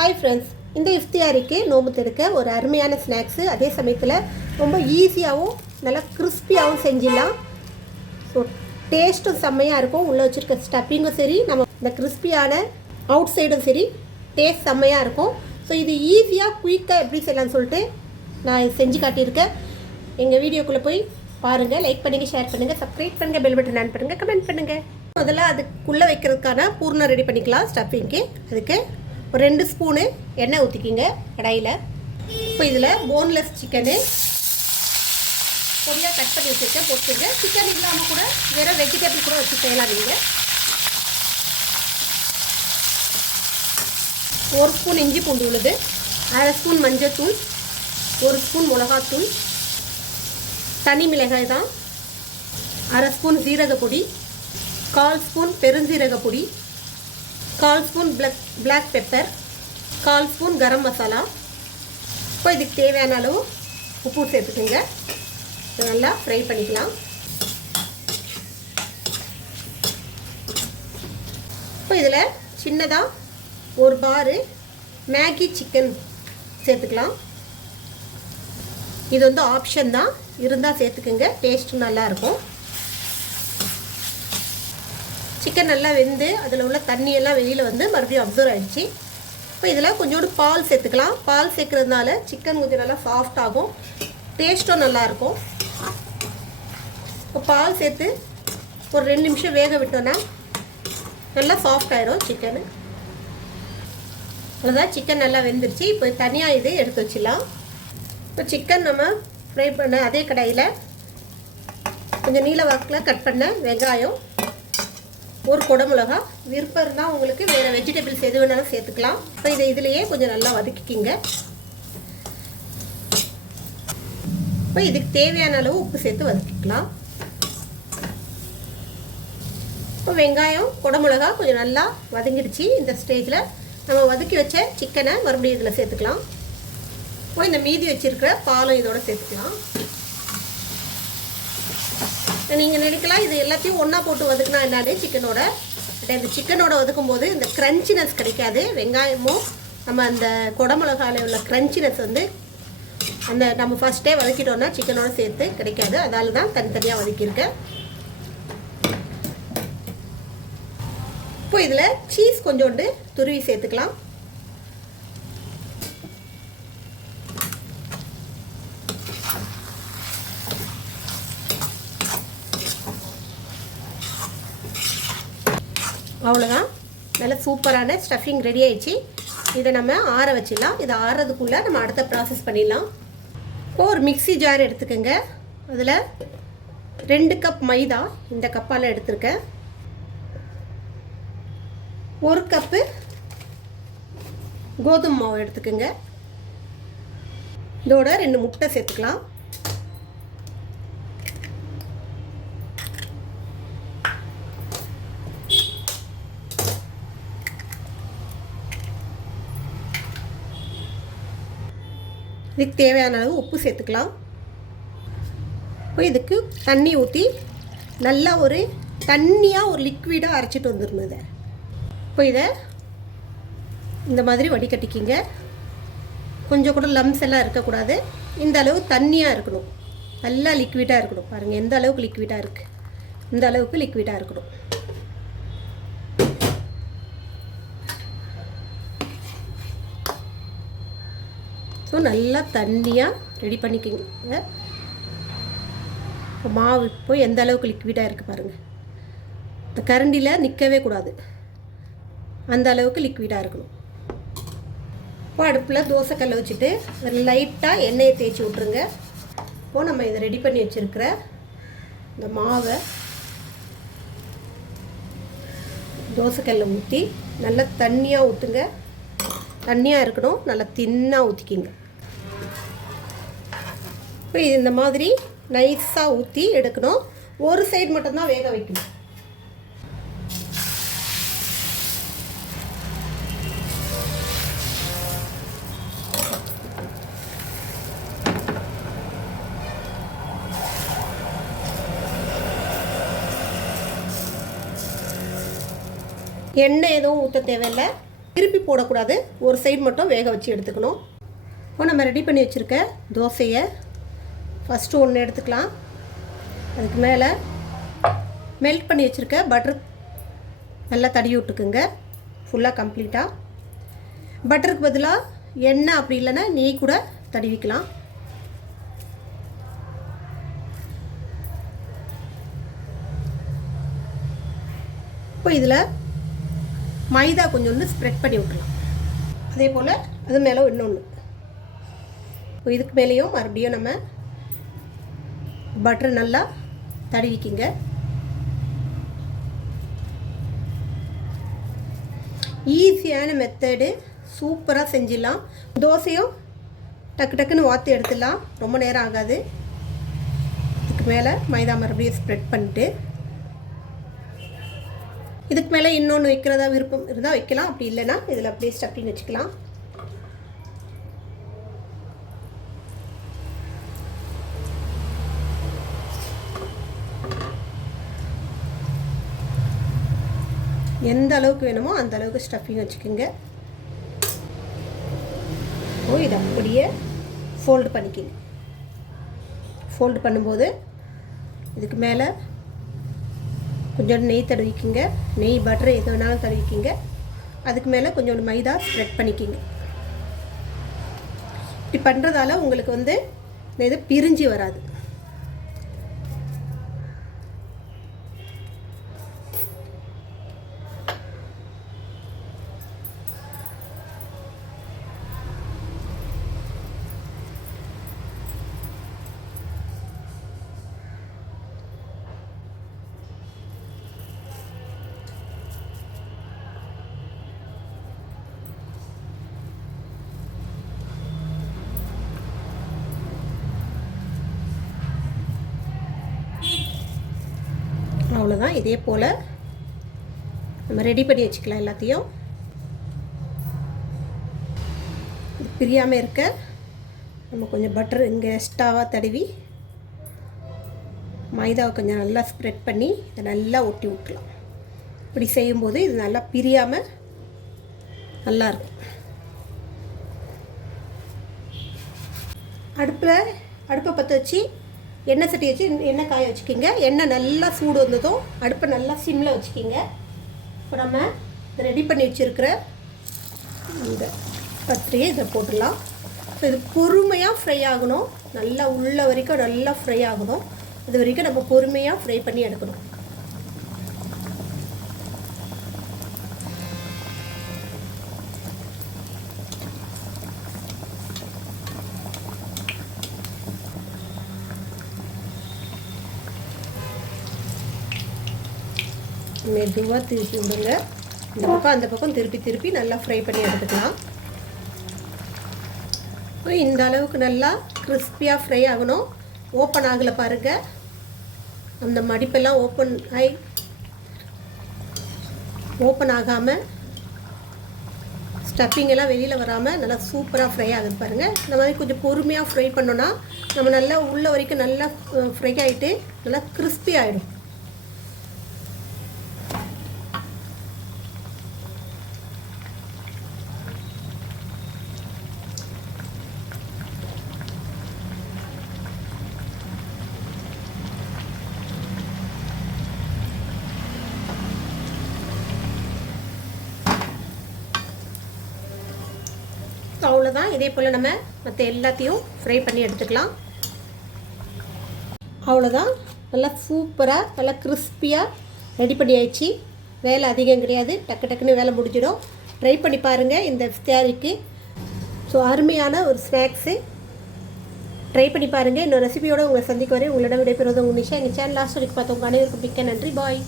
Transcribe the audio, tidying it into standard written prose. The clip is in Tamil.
ஹாய் ஃப்ரெண்ட்ஸ், இந்த இஃப்தியாரிக்கு நோம்பு தெடுக்க ஒரு அருமையான ஸ்நாக்ஸு, அதே சமயத்தில் ரொம்ப ஈஸியாகவும் நல்லா கிறிஸ்பியாகவும் செஞ்சிடலாம். ஸோ டேஸ்ட்டும் செம்மையாக இருக்கும். உள்ளே வச்சுருக்க ஸ்டப்பிங்கும் சரி, நம்ம இந்த கிறிஸ்பியான அவுட் சைடும் சரி, டேஸ்ட் செம்மையாக இருக்கும். ஸோ இது ஈஸியாக குயிக்காக எப்படி செய்யலாம்னு சொல்லிட்டு நான் செஞ்சு காட்டியிருக்கேன். எங்கள் வீடியோக்குள்ளே போய் பாருங்கள். லைக் பண்ணுங்கள், ஷேர் பண்ணுங்கள், சப்ஸ்கிரைப் பண்ணுங்கள், பெல் பட்டன் ஆன் பண்ணுங்கள், கமெண்ட் பண்ணுங்கள். முதல்ல அதுக்குள்ளே வைக்கிறதுக்கான பூர்ணம் ரெடி பண்ணிக்கலாம். ஸ்டப்பிங்க்கு அதுக்கு ஒரு 2 ஸ்பூனு எண்ணெய் ஊற்றிக்கிங்க கடாயில். இப்போ இதில் போன்லெஸ் சிக்கனு பொடியாக கட் பண்ணி வச்சுருக்கேன், போட்டுங்க. சிக்கன் இல்லாமல் கூட வேறு வெஜிடபிள் கூட வச்சு செய்யலாம் நீங்கள். 1 ஸ்பூன் இஞ்சி பூண்டு விழுது, 1/2 ஸ்பூன் மஞ்சள்தூள், 1 ஸ்பூன் மிளகாத்தூள், தனி மிளகாய் தான், 1/2 ஸ்பூன் ஜீரகப்பொடி, 1/4 ஸ்பூன் பெருஞ்சீரகப்பொடி, 1/4 spoon black pepper, 1/4 spoon garam masala. இப்போ இதுக்கு தேவையான அளவு உப்பு சேர்த்துக்குங்க. நல்லா ஃப்ரை பண்ணிக்கலாம். இப்போ இதில் சின்னதாக ஒரு பாரு மேகி சிக்கன் சேர்த்துக்கலாம். இது வந்து ஆப்ஷன் தான், இருந்தால் சேர்த்துக்குங்க, டேஸ்ட்டு நல்லாயிருக்கும். சிக்கன் நல்லா வெந்து அதில் உள்ள தண்ணியெல்லாம் வெளியில் வந்து மறுபடியும் அப்சர்வ் ஆகிடுச்சு. இப்போ இதில் கொஞ்சோண்டு பால் சேர்த்துக்கலாம். பால் சேர்க்குறதுனால சிக்கன் கொஞ்சம் நல்லா சாஃப்ட் ஆகும், டேஸ்ட்டும் நல்லாயிருக்கும். இப்போ பால் சேர்த்து ஒரு 2 நிமிஷம் வேக விட்டோன்னா நல்லா சாஃப்ட் ஆயிரும் சிக்கனு. அதுதான் சிக்கன் நல்லா வெந்துருச்சு. இப்போ தனியாக இது எடுத்து வச்சிடலாம். இப்போ சிக்கன் நம்ம ஃப்ரை பண்ண அதே கடாயில் கொஞ்சம் நீல வாக்கில் கட் பண்ண வெங்காயம், ஒரு குடமிளகா, விருப்பம் இருந்தால் உங்களுக்கு வேறு வெஜிடபிள்ஸ் எது வேணாலும் சேர்த்துக்கலாம். இப்போ இதை இதிலையே கொஞ்சம் நல்லா வதக்கிக்கிங்க. இப்போ இதுக்கு தேவையான அளவு உப்பு சேர்த்து வதக்கிக்கலாம். இப்போ வெங்காயம் குடமிளகா கொஞ்சம் நல்லா வதங்கிடுச்சு. இந்த ஸ்டேஜில் நம்ம வதக்கி வச்ச சிக்கனை மறுபடியும் இதில் சேர்த்துக்கலாம். இப்போ இந்த மீதி வச்சுருக்கிற பாலும் இதோட சேர்த்துக்கலாம். நீங்கள் நினைக்கலாம் இது எல்லாத்தையும் ஒன்றா போட்டு வதக்குனா என்னாலே சிக்கனோட, பட் இந்த சிக்கனோட வதக்கும் போது இந்த க்ரன்ச்சினஸ் கிடைக்காது. வெங்காயமும் நம்ம அந்த குடமிளகாயில் உள்ள க்ரன்ச்சினஸ் வந்து அந்த நம்ம ஃபஸ்ட்டே வதக்கிட்டோன்னா சிக்கனோட சேர்த்து கிடைக்காது. அதனால தான் தனித்தனியாக வதக்கியிருக்கேன். இப்போ இதில் சீஸ் கொஞ்சோண்டு துருவி சேர்த்துக்கலாம். அவ்வளோதான், நல்ல சூப்பரான ஸ்டஃபிங் ரெடி ஆயிடுச்சு. இதை நம்ம ஆற வச்சிடலாம். இதை ஆறுறதுக்குள்ளே நம்ம அடுத்த ப்ராசஸ் பண்ணிடலாம். இப்போது ஒரு மிக்ஸி ஜார் எடுத்துக்கோங்க. அதில் 2 கப் மைதா இந்த கப்பால் எடுத்துருக்கேன். 1 கப்பு கோதுமை மாவு எடுத்துக்கோங்க. இதோட 2 முட்டை சேர்த்துக்கலாம். இதுக்கு தேவையான அளவு உப்பு சேர்த்துக்கலாம். இப்போ இதுக்கு தண்ணி ஊற்றி நல்லா ஒரு தண்ணியாக ஒரு லிக்விடாக அரைச்சிட்டு வந்துடணும். இதை இப்போ இதை இந்த மாதிரி வடிகட்டிக்கிங்க. கொஞ்சம் கூட லம்ஸ் எல்லாம் இருக்கக்கூடாது. இந்த அளவு தண்ணியாக இருக்கணும், நல்லா லிக்விடாக இருக்கணும். பாருங்கள் எந்த அளவுக்கு லிக்விடாக இருக்குது, இந்த அளவுக்கு லிக்விடாக இருக்கணும். ஸோ நல்லா தண்ணியாக ரெடி பண்ணிக்கிங்க. இப்போ மாவு இப்போ எந்த அளவுக்கு லிக்விடாக இருக்குது பாருங்கள். இந்த கரண்டியில் நிற்கவே கூடாது, அந்த அளவுக்கு லிக்விடாக இருக்கணும். இப்போ அடுப்பில் தோசைக்கல்லை வச்சுட்டு லைட்டாக எண்ணெயை தேய்ச்சி விட்ருங்க. இப்போது நம்ம இதை ரெடி பண்ணி வச்சுருக்கிற இந்த மாவை தோசைக்கல்லை ஊற்றி நல்லா தண்ணியாக ஊற்றுங்க. தண்ணியாக இருக்கணும், நல்லா தின்னாக ஊற்றிக்கிங்க. இப்போ இந்த மாதிரி நைஸாக ஊற்றி எடுக்கணும். ஒரு சைடு மட்டும்தான் வேக வைக்கணும். எண்ணெய் எதுவும் ஊற்ற தேவையில்லை. திருப்பி போடக்கூடாது, ஒரு சைடு மட்டும் வேக வச்சு எடுத்துக்கணும். இப்போ நம்ம ரெடி பண்ணி வச்சுருக்க தோசையை ஃபஸ்ட்டு ஒன்று எடுத்துக்கலாம். அதுக்கு மேலே மெல்ட் பண்ணி வச்சுருக்க பட்டர் நல்லா தடவி விட்டுக்குங்க ஃபுல்லாக கம்ப்ளீட்டாக. பட்டருக்கு பதிலாக எண்ணெய் அப்படி இல்லைன்னா நெய் கூட தடவிக்கலாம். இப்போ இதில் மைதா கொஞ்சோண்டு ஸ்ப்ரெட் பண்ணி விட்டுலாம். அதே போல் அது மேலே இன்னொன்று. இப்போ இதுக்கு மேலேயும் மறுபடியும் நம்ம பட்டர் நல்லா தடவிக்கிங்க. ஈஸியான மெத்தடு, சூப்பராக செஞ்சிடலாம். தோசையும் டக்கு டக்குன்னு வாற்றி எடுத்துடலாம், ரொம்ப நேரம் ஆகாது. இதுக்கு மேலே மைதா மறுபடியும் ஸ்ப்ரெட் பண்ணிட்டு இதுக்கு மேலே இன்னொன்று வைக்கிறதா விருப்பம் இருந்தால் வைக்கலாம், அப்படி இல்லைன்னா இதில் அப்படியே ஸ்டஃபிங் வச்சுக்கலாம். எந்த அளவுக்கு வேணுமோ அந்த அளவுக்கு ஸ்டஃபிங் வச்சுக்கோங்க. இதை அப்படியே ஃபோல்டு பண்ணிக்கிங்க. ஃபோல்டு பண்ணும்போது இதுக்கு மேலே கொஞ்சம் நெய் தடவிக்கிங்க. நெய் பட்டர் எது வேணாலும் தடவிக்கிங்க. அதுக்கு மேலே கொஞ்சோண்டு மைதா ஸ்ப்ரெட் பண்ணிக்கிங்க. இப்படி பண்ணுறதால உங்களுக்கு இது பிரிஞ்சு வராது. அவ்வளோதான். இதே போல் நம்ம ரெடி பண்ணி வச்சுக்கலாம் எல்லாத்தையும். இது பிரியாமல் இருக்க நம்ம கொஞ்சம் பட்டர் இங்கே எக்ஸ்ட்ராவாக தடவி மைதாவை கொஞ்சம் நல்லா ஸ்ப்ரெட் பண்ணி இதை நல்லா ஒட்டி விட்டுலாம். இப்படி செய்யும்போது இது நல்லா பிரியாமல் நல்லாயிருக்கும். அடுப்பை பற்ற வச்சு எண்ணெய் சட்டி வச்சு எண்ணெய் காய வச்சுக்கிங்க. எண்ணெய் நல்லா சூடு வந்ததும் அடுப்பை நல்லா சிம்மில் வச்சுக்கிங்க. இப்போ நம்ம ரெடி பண்ணி வச்சுருக்கிற இந்த பத்திரியை இதை போட்டுடலாம். இப்போ இது பொறுமையாக ஃப்ரை ஆகணும், நல்லா உள்ள வரைக்கும் நல்லா ஃப்ரை ஆகணும். அது வரைக்கும் நம்ம பொறுமையாக ஃப்ரை பண்ணி எடுக்கணும். மெதுவாக திருப்பி விடுங்க. இந்த பக்கம் அந்த பக்கம் திருப்பி நல்லா ஃப்ரை பண்ணி எடுத்துக்கலாம். இந்த அளவுக்கு நல்லா கிறிஸ்பியாக ஃப்ரை ஆகணும். ஓப்பன் ஆகலை பாருங்கள், அந்த மடிப்பெல்லாம் ஓப்பன் ஆகாமல் ஸ்டஃபிங் எல்லாம் வெளியில் வராமல் நல்லா சூப்பராக ஃப்ரை ஆகுது பாருங்கள். இந்த மாதிரி கொஞ்சம் பொறுமையாக ஃப்ரை பண்ணோன்னா நம்ம நல்லா உள்ள வரைக்கும் நல்லா ஃப்ரை ஆகிட்டு நல்லா கிறிஸ்பி ஆகிடும். அவ்வளோதான். இதே போல் நம்ம மற்ற எல்லாத்தையும் ஃப்ரை பண்ணி எடுத்துக்கலாம். அவ்வளோதான். நல்லா சூப்பராக நல்லா கிறிஸ்பியாக ரெடி பண்ணி ஆயிடுச்சு. வேலை அதிகம் கிடையாது, டக்கு டக்குன்னு வேலை முடிஞ்சிடும். ட்ரை பண்ணி பாருங்கள் இந்த இஃப்தாருக்கு. ஸோ அருமையான ஒரு ஸ்நாக்ஸு, ட்ரை பண்ணி பாருங்கள். இன்னொரு ரெசிபியோடு உங்களை சந்திக்க வரை உங்களிடம் விடைபெறுவது உங்கள் நிஷா. எங்கள் சேனல் லாஸ்ட் வரைக்கும் பார்த்தவங்க அனைவருக்கும் மிக்க நன்றி. பாய்.